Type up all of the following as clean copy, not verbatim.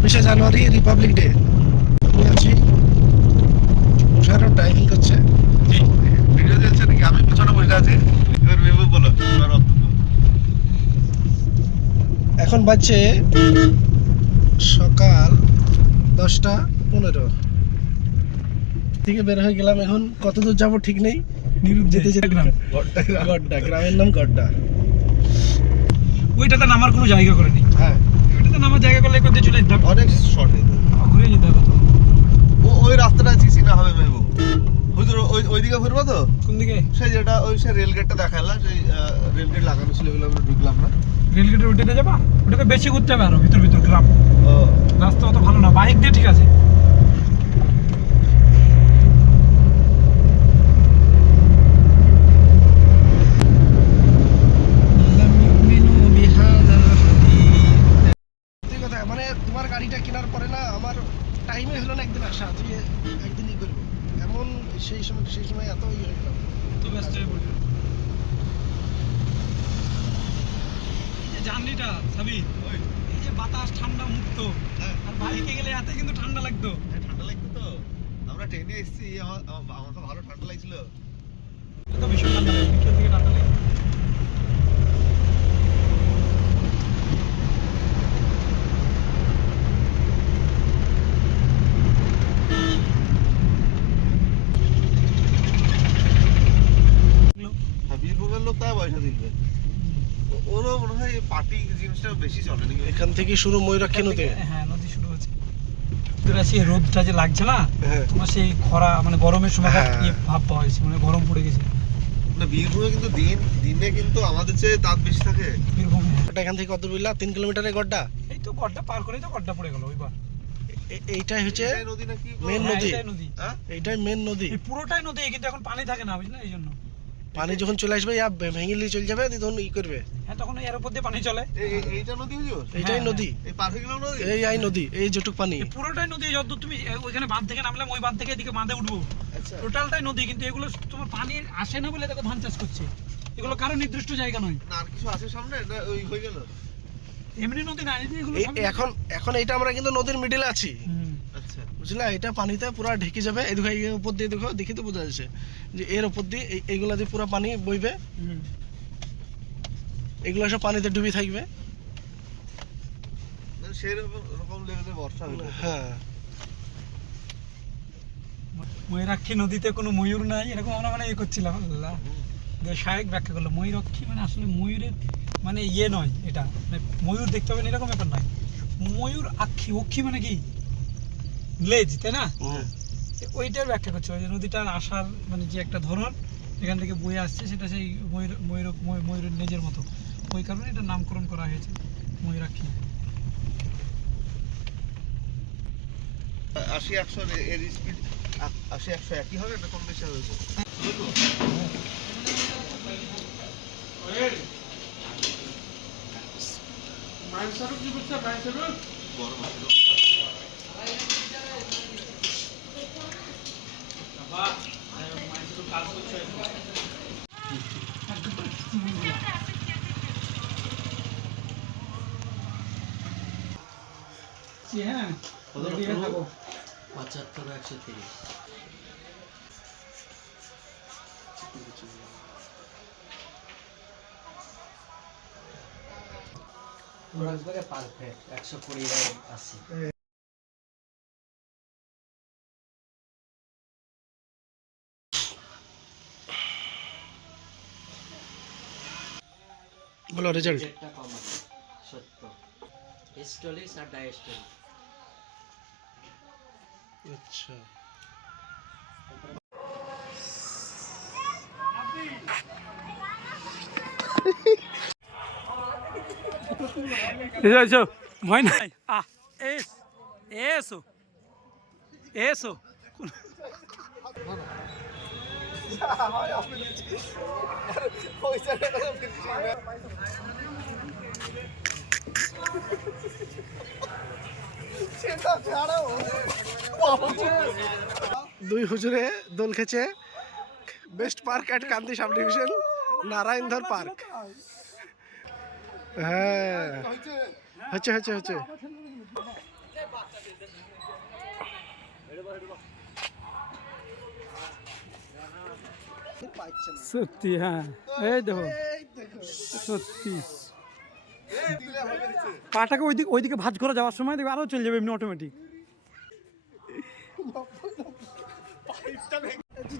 26শে জানুয়ারি Republic day. আমি আছি, তুষারও driving করছে। ভিডিও চলছে নাকি? আমি পিছনে বসে আছি। এবার ভেবে বলো এবার এখন বাজছে সকাল 10টা 15 থেকে বের হয়ে গেলাম। এখন কত দূর যাবো ঠিক নেই। যেতে যেতে গ্রাম, গড্ডা, গ্রামের নাম গড্ডা। ওইটাতে নামার কোনো জায়গা করে নেই। হ্যাঁ, ওইটাতে নামার জায়গা করলে করতে চলে যেতাম, অনেক শর্ট হয়ে যাবে। ঘুরে যেতে হবে তো। ওই রাস্তাটা চিনা হবে মেহবুব। ওইদিকে ঘুরবো তো? কোন দিকে? সেই যেটা ওই সে রেল গেটটা দেখালা, সেই রেল গেট লাগানো ছিল বলে আমরা ঢুকলাম না। রেলগেটের ওইটাতে যাবা? ওটাতে বেশি ঘুরতে হবে, আরো ভিতর ভিতর গ্রাম। ও রাস্তা অত ভালো না, বাইক দিয়ে ঠিক আছে। সত্যি কথা, মানে তোমার গাড়িটা কেনার পরে না আমার টাইমে হলো না একদিন আসা, যে একদিনই করবো এমন। সেই সময় এত হয়ে গেলাম। তো ব্যস্ত হয়ে পড়বে। এই যে জার্নিটা সাবির, এই যে বাতাস ঠান্ডা মুক্ত, আর বাইকে গেলে এত কিন্তু ঠান্ডা লাগতো। ঠান্ডা লাগতো তো। আমরা ট্রেনে এসেছি, আমার তো ভালো ঠান্ডা লাগছিল। এটা তো ভীষণ ঠান্ডা লাগে, বিকেল থেকে ঠান্ডা লাগে। বীরভূমের লোক তাই পয়সা দিবে। ওরও মনে হয় পার্টি জিনিসটা বেশি চলে নাকি? এখান থেকে শুরু ময়ূরাক্ষী নদী। হ্যাঁ, নদী শুরু হচ্ছে। তোরা সেই রোদটা যে লাগছে না, হ্যাঁ। তোমার সেই খরা মানে গরমের সময় হ্যাঁ। ইয়ে ভাব পাওয়া হয়েছে, মানে গরম পড়ে গেছে না, বীরভূমে কিন্তু দিনে কিন্তু আমাদের চেয়ে তাপ বেশি থাকে। বীরভূমে। ওটা এখান থেকে কত বুঝলা? 3 কিলোমিটারের গড্ডা। এই তো গড্ডা পার করেই তো গড্ডা পড়ে গেল ওইবার। এইটাই হচ্ছে এটাই নদী নাকি? মেন হ্যাঁ, নদী। এটাই নদী। হ্যাঁ? এইটাই মেন নদী। এই পুরোটাই নদী, কিন্তু এখন পানি থাকে না, বুঝলে, এই জন্য। পানি যখন চলে আসবে ইয়া ভেঙে নিয়ে চলে যাবে, তখন ই করবে। হ্যাঁ, তখন এর উপর দিয়ে পানি চলে। এইটা নদী হুজুর? এইটাই হ্যাঁ। নদী। এই পার হয়ে গেলাম নদী? এই নদী, এই যেটুক পানি। এই পুরোটাই নদী। যতদূর তুমি ওইখানে বাঁধ থেকে নামলে, ওই বাঁধ থেকে এদিকে বাঁধে উঠবো, আচ্ছা। টোটালটাই নদী। কিন্তু এগুলো তোমার পানি আসে না বলে দেখো ধান চাষ করছে। এগুলো কারো নির্দিষ্ট জায়গা নয়। না আর কিছু আছে সামনে না ওই হয়ে গেল? এমনি নদী না, এই যে এগুলো সবই- এখন এইটা আমরা কিন্তু নদীর মিডিলে আছি, হুম। আচ্ছা। বুঝলা? এটা পানিতে পুরো ঢেকে যাবে। এই দেখো, এর উপর দিয়ে দেখো, দেখি তো বোঝা যাচ্ছে যে এর উপর দিয়ে এইগুলা দিয়ে পুরো পানি বইবে। হুম। এগুলো সব পানিতে ডুবে থাকবে। সেরকম লেভেলে বর্ষা হলো। হ্যাঁ, ময়ূরাক্ষী নদীতে কোনো ময়ূর নাই, এরকম আমরা মানে করছিলাম। আল্লাহ শায়েক ব্যাখ্যা করলো, ময়ূরাক্ষী মানে আসলে ময়ূরের মানে ইয়ে নয়, এটা মানে ময়ূর দেখতে হবে না এরকম ব্যাপার নয়। ময়ূর আক্ষী, অক্ষী মানে কি লেজ, তাই না? ওইটার ব্যাখ্যা করছে। ওই যে নদীটার আসার মানে যে একটা ধরন এখান থেকে বয়ে আসছে, সেটা সেই ময়ূরের লেজের মতো। ওই কারণে এটা নামকরণ করা হয়েছে ময়ূরাক্ষী। 80-100 এর স্পিড 80-100 একই হবে না কম বেশি হবে? হ্যাঁ, 75-130। পারফেক্ট 120-80। বলো রেজাল্ট। রেটটা কম আছে 70। স্টলিস আর ডায়াস্টলিস। আচ্ছা, এসো ভয় নাই। এসো এসো। দুই হুজুরে দোল খেছে। Best park at Kandi sub division, Narayandhar park. হ্যাঁ, হচ্ছে হচ্ছে হচ্ছে। পাচ্ছে না। সত্যি হ্যাঁ, এই দেখো এই দেখো সত্যি পাটাকে ওইদিকে ভাঁজ করে যাওয়ার সময় দেখবে আরো চলে যাবে এমনি অটোমেটিক।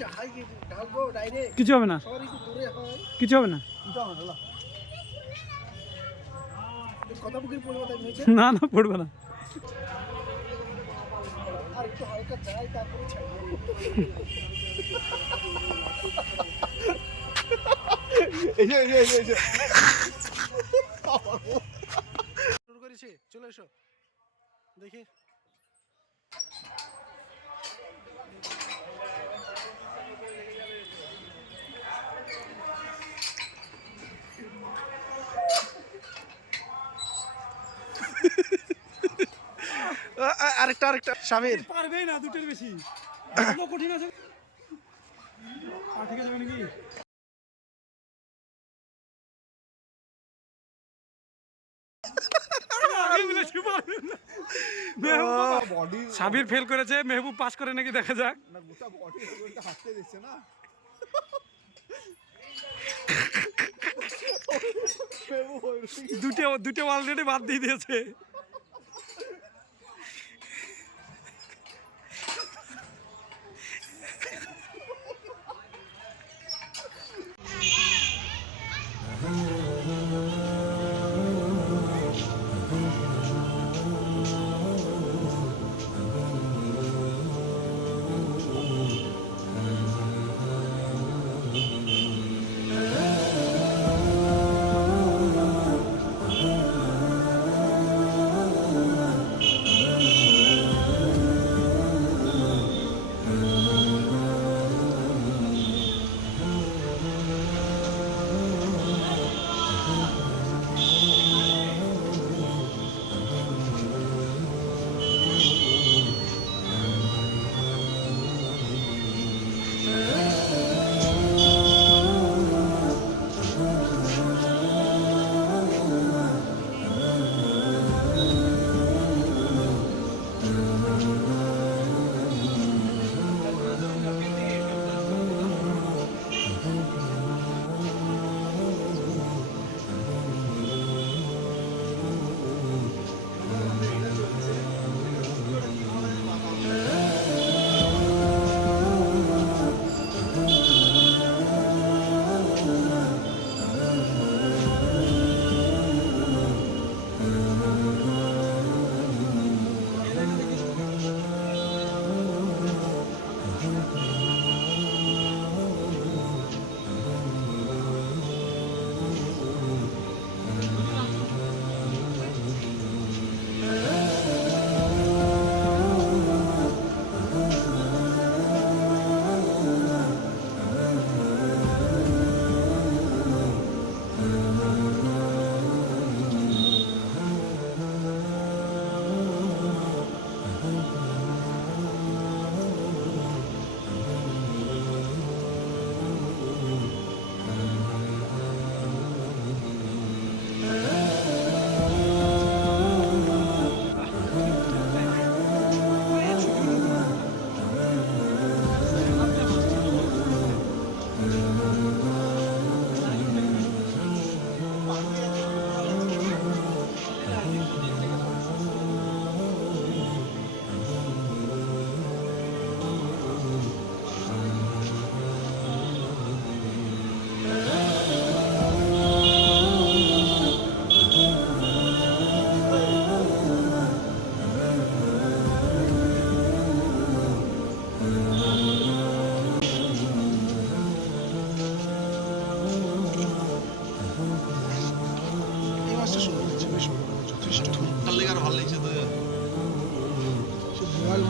যাই ঢালবো ডাইরেক্ট, কিছু হবে না, সবার একটু দূরে হয়। কিছু হবে না, কথা বুকের পরিবর্তন হয়েছে, না না পড়বে না। আর একটু হালকা যাই তারপরে ছাড়বো। শুরু করেছি, চলে এসো দেখি। আরেকটা স্বামীর পারবেই না, দুটোর বেশি কঠিন আছে। ঠিক আছে নাকি সাবির ফেল করেছে, মেহবুব পাস করে নাকি দেখা যাক। দুটো অলরেডি বাদ দিয়ে দিয়েছে।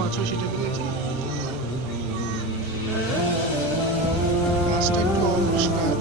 মাছও সেটা পেয়েছি, মাছটা একটু অপরিষ্কার।